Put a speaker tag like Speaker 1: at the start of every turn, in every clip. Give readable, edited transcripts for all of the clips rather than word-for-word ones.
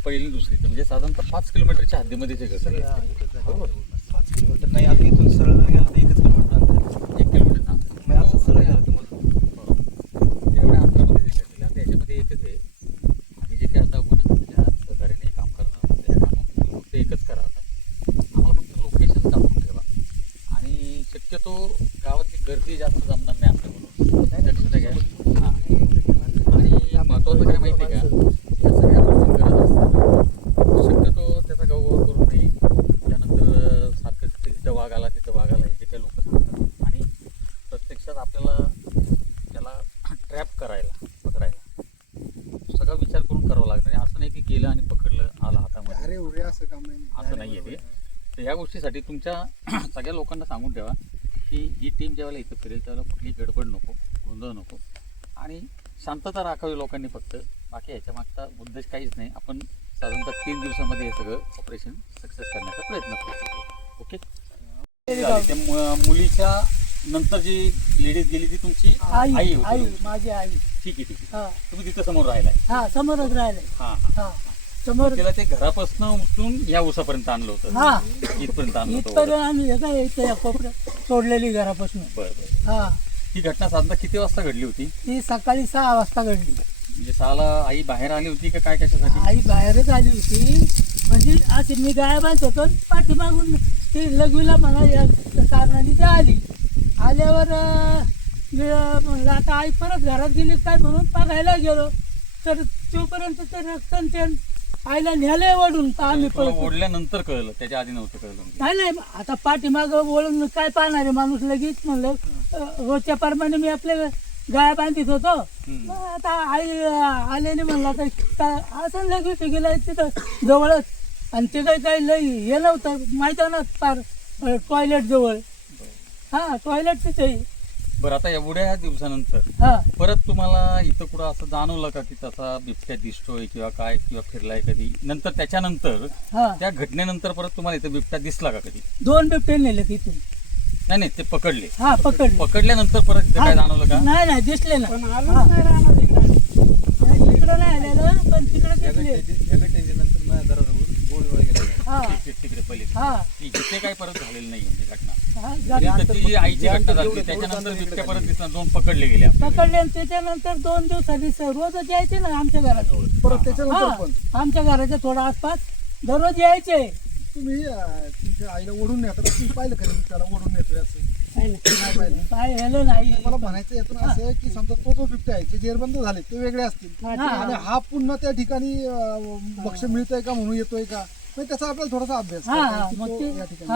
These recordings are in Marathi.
Speaker 1: पहिली दुसरी म्हणजे साधारणतः 5 किलोमीटरच्या हद्दीमध्ये ते घर
Speaker 2: बरोबर 5 किलोमीटर नाही, आता इथून सरळ जर गेलं तर 1 किलोमीटर अंतर आहे.
Speaker 1: 1 किलोमीटर अंतर.
Speaker 2: मग असं सरळ गेलं तुम्हाला
Speaker 1: एवढ्या अंतरामध्ये ते घर आता याच्यामध्ये एकच आहे. आम्ही जे काही आता वनखात्याच्या सहकार्याने काम करणार आहोत त्या कामामध्ये फक्त एकच करा. आता आम्हाला फक्त लोकेशन टाकून ठेवा आणि शक्यतो गावातली गर्दी जास्त जमणार नाही आपल्याकडून, लक्षात घ्या. आणि महत्त्वाचं काय माहिती आहे का, या सगळ्या गोष्टी करत असताना शक्यतो त्याचा गौरव करू नये. त्यानंतर सारखं तिथं वाघ आला तिथं वाघ आला हे जे काही लोक सांगतात आणि प्रत्यक्षात आपल्याला त्याला ट्रॅप करायला पकडायला सगळा विचार करून करावं लागणार आहे. असं नाही की गेलं आणि पकडलं आला हातामध्ये,
Speaker 3: अरे उरे असं काम नाही.
Speaker 1: असं नाही आहे ते. तर या गोष्टीसाठी तुमच्या सगळ्या लोकांना सांगून ठेवा की ही टीम ज्यावेळेला इथं फिरेल त्यावेळेला कुठली गडबड नको, गोंधळ नको आणि शांतता राखावी लोकांनी फक्त. बाकी ह्याच्या मागचा उद्देश काहीच नाही. आपण साधारणतः 3 दिवसामध्ये हे सगळं ऑपरेशन सक्सेस करण्याचा प्रयत्न करतो. ओके. त्या मुलीच्या नंतर जी लेडीज गेली ती तुमची आई
Speaker 4: आई
Speaker 1: होती.
Speaker 4: माझी आई.
Speaker 1: ठीक आहे ठीक आहे.
Speaker 4: हा
Speaker 1: तुम्ही तिथं समोर राहिलाय.
Speaker 4: हा समोरच राहिले.
Speaker 1: हां
Speaker 4: हा समोर.
Speaker 1: त्याला ते घरापासून उचलून या उसापर्यंत आणलं होतं.
Speaker 4: हा
Speaker 1: इथपर्यंत आणलं होतं.
Speaker 4: इथपर्यंत आम्ही हे काय इथं या कोपऱ्यात सोडलेली घरापासून.
Speaker 1: बरं बरं.
Speaker 4: हा
Speaker 1: ही घटना साधारणतः किती वाजता घडली होती?
Speaker 4: ती सकाळी 6 वाजता घडली.
Speaker 1: म्हणजे 6ला आई बाहेर आली होती का काय, कशासाठी?
Speaker 4: आई बाहेरच आली होती. म्हणजे अशी मी गायबाच होतो आणि पाठीमागून ती लघवीला मला या कारणाने ती आली. आल्यावर मी म्हणलं आता आई परत घरात गेली काय म्हणून बघायला गेलो तर तोपर्यंत ते रक्त आणि ते आईला न्यायला ओढून तर आम्ही
Speaker 1: तुला
Speaker 4: पळतो.
Speaker 1: ओढल्यानंतर कळलं, त्याच्या आधी नव्हतं कळलं म्हणजे?
Speaker 4: नाही नाही आता पाठीमागं बोलून काय पाहणार आहे माणूस. लगेच म्हणलं रोजच्या प्रमाणे मी आपल्या गाया बांधित होतो. मग आता आई आलेली म्हणलं आता असं लगेच गेलं तिथं जवळच आणि ते काही लई हे नव्हतं मैदानात पार टॉयलेट जवळ. हा टॉयलेट तिथे.
Speaker 1: बरं, आता एवढ्या दिवसानंतर
Speaker 4: हा
Speaker 1: परत तुम्हाला इथं कुठं असं जाणवलं का की तसा बिबट्या दिसतोय किंवा काय किंवा फिरलाय कधी? नंतर त्याच्यानंतर
Speaker 4: हा
Speaker 1: त्या घटनेनंतर परत तुम्हाला इथं बिबट्या दिसला का कधी?
Speaker 4: 2 बिबटे नेले तिथून.
Speaker 1: नाही नाही, ते पकडले.
Speaker 4: हा पकडले.
Speaker 1: पकडल्यानंतर परत इथं काय जाणवलं का?
Speaker 4: नाही नाही दिसले ना. इकडं नाही आलेलं पण तिकडे दिसले.
Speaker 2: या घटनेच्या नंतर माझ्या घराजवळ बोर्ड वगैरे गेला.
Speaker 4: हा
Speaker 1: तिकडे पहिले
Speaker 4: हा
Speaker 1: जिथे काही परत झालेलं नाही म्हणजे घटना.
Speaker 4: हा
Speaker 1: इथं ती जी आईची घटना झाली त्याच्यानंतर बिबट्या परत दिसला, 2 पकडले गेले.
Speaker 4: पकडले आणि त्याच्यानंतर 2 दिवसांनी रोजच यायचे ना आमच्या घराजवळ.
Speaker 3: परत त्याच्यानंतर
Speaker 4: हा,
Speaker 3: पण
Speaker 4: आमच्या घराच्या थोडा आसपास दररोज यायचे.
Speaker 3: तुम्ही तुमच्या आईला ओढून नेता का? तुम्ही पाहिलं का त्याला ओढून नेतोय असं? नाही पाहिलं.
Speaker 4: काय झालं नाही.
Speaker 3: मला म्हणायचं यातून असं आहे की समजा तो जो बिबट्या आहे ते जेरबंद झाले ते वेगळे असतील आणि हा पुन्हा त्या ठिकाणी बक्ष मिळतोय का म्हणून येतोय का, म्हणजे त्याचा आपल्याला थोडासा अभ्यास
Speaker 4: हा
Speaker 3: करता
Speaker 4: हा
Speaker 3: येईल की
Speaker 4: मग
Speaker 3: तो
Speaker 4: ते
Speaker 3: या ठिकाणी
Speaker 4: हा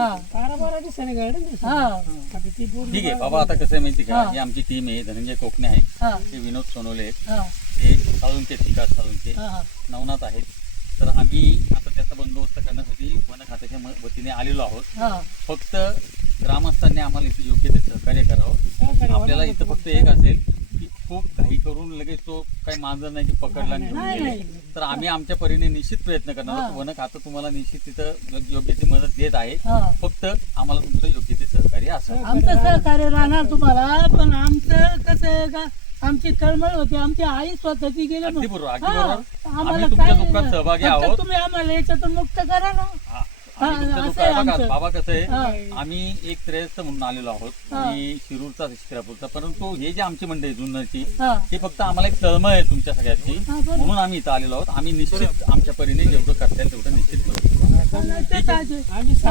Speaker 3: येतोय.
Speaker 4: हा
Speaker 1: ठीक आहे बाबा. आता कसं आहे माहिती का,
Speaker 4: हा.
Speaker 1: ही आमची टीम आहे. धनंजय कोकणे आहे,
Speaker 4: हा
Speaker 1: हे विनोद सोनवले आहेत,
Speaker 4: हा
Speaker 1: हे साळुंके विकास साळुंके,
Speaker 4: हा
Speaker 1: नवनाथ आहेत. तर आम्ही आता त्याचा बंदोबस्त करण्यासाठी वन खात्याच्या वतीने आलेलो आहोत.
Speaker 4: हा
Speaker 1: फक्त ग्रामस्थांनी आम्हाला इथे योग्य ते सहकार्य करावं. आपल्याला इथं फक्त एक असेल की खूप घाई करून लगेच तो काही मांजर नाही की पकडला आणि घेऊन
Speaker 4: नाही,
Speaker 1: गेले.
Speaker 4: नाही.
Speaker 1: तर आम्ही आमच्या परीने निश्चित प्रयत्न करणार आहोत. वन खातं तुम्हाला निश्चित तिथं योग्य ती मदत देत आहे.
Speaker 4: हा
Speaker 1: फक्त आम्हाला तुमचं योग्य ते सहकार्य असेल.
Speaker 4: आमचं सहकार्य राहणार तुम्हाला. पण आमचं कसं आहे का आमची तळमळ होती. आमची आई स्वतःची गेली.
Speaker 1: अगदी बरोबर, अगदी
Speaker 4: हा,
Speaker 1: बरोबर.
Speaker 4: आम्हाला
Speaker 1: आम्ही तुमच्या
Speaker 4: काय
Speaker 1: दुःखात सहभागी
Speaker 4: फक्त
Speaker 1: आहोत.
Speaker 4: तुम्ही आम्हाला याच्यातून मुक्त करा ना.
Speaker 1: हा, आम्ही तुमच्या
Speaker 4: असं
Speaker 1: दुःखात
Speaker 4: आहे
Speaker 1: बघा,
Speaker 4: आमचं.
Speaker 1: बाबा कसं आहे,
Speaker 4: हा.
Speaker 1: आम्ही एक त्रेस्त म्हणून आलेलो आहोत.
Speaker 4: हा.
Speaker 1: मी शिरूरचा शिक्रापूरचा, परंतु हे जे आमची मंडळी जुन्नरची,
Speaker 4: हा
Speaker 1: हे फक्त आम्हाला एक तळमळ आहे तुमच्या सगळ्यांची,
Speaker 4: हा, बरोबर.
Speaker 1: म्हणून आम्ही इथं आलेलो आहोत. आम्ही निश्चित आमच्या परीने जेवढं करता येईल तेवढं निश्चित करू.
Speaker 4: ते पाहिजे.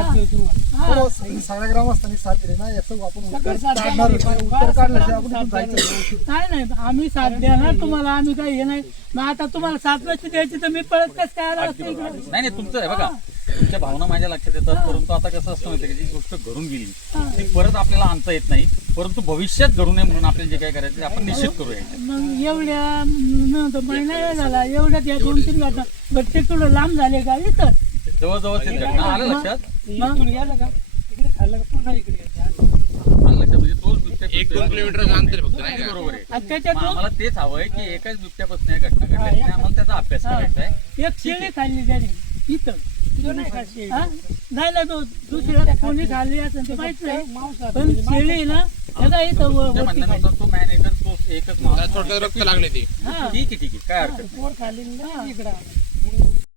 Speaker 4: हा.
Speaker 3: हो, सगळ्या ग्रामस्थांनी साथ दिली ना याचं आपण उत्तर काढणार. उत्तर काढल्याशिवाय आपण इथून जायचं नाही.
Speaker 4: नाही नाही आम्ही साथ देणार तुम्हाला. आम्ही काही हे नाही. मग आता तुम्हाला 7 वर्ष द्यायची तर मी पळत कसं काय आला
Speaker 1: अगदी
Speaker 4: असतं
Speaker 1: बरोबर.
Speaker 4: इकडे.
Speaker 1: नाही नाही, तुमचं आहे बघा, तुमच्या भावना माझ्या लक्षात येतात. परंतु आता कसं असतं माहिती आहे का, जी गोष्ट घडून गेली ती परत आपल्याला आणता येत नाही. परंतु भविष्यात घडू नये म्हणून आपल्याला जे काय करायचं ते आपण निश्चित करूया.
Speaker 4: मग एवढ्या म्हणतो महिना झाला एवढ्यात या 2-3 घटना बच्चे थोडं लांब झाले का इथं
Speaker 1: जवळजवळ ते घटना आलं लक्षात.
Speaker 4: मग
Speaker 1: आलं लक्षात म्हणजे तोच बिबट्या
Speaker 5: 1-2 किलोमीटरचं अंतर फक्त नाही का?
Speaker 1: बरोबर आहे.
Speaker 4: आणि त्याच्यात
Speaker 1: मग आम्हाला तेच हवंय की एकाच बिबट्यापासून या घटना घडल्या आणि आम्हाला त्याचा अभ्यास करायचा आहे.
Speaker 4: एक शेळी खाल्ली त्याने इथं. हा? नाही नाही तो दुसऱ्या कोणी खाल्ली असं ते माहित नाही. पण शेळी ना त्याला इथं
Speaker 1: तुमच्या
Speaker 4: वरती खाल्ली.
Speaker 1: म्हणण्यानुसार तो मॅनेजर तो एकच माणूस.
Speaker 5: थोडक्यात रक्त लागले ते.
Speaker 4: हा
Speaker 1: ठीक आहे ठीक आहे, काय हरकत नाही.
Speaker 4: वर खाल्ली ना इकडं.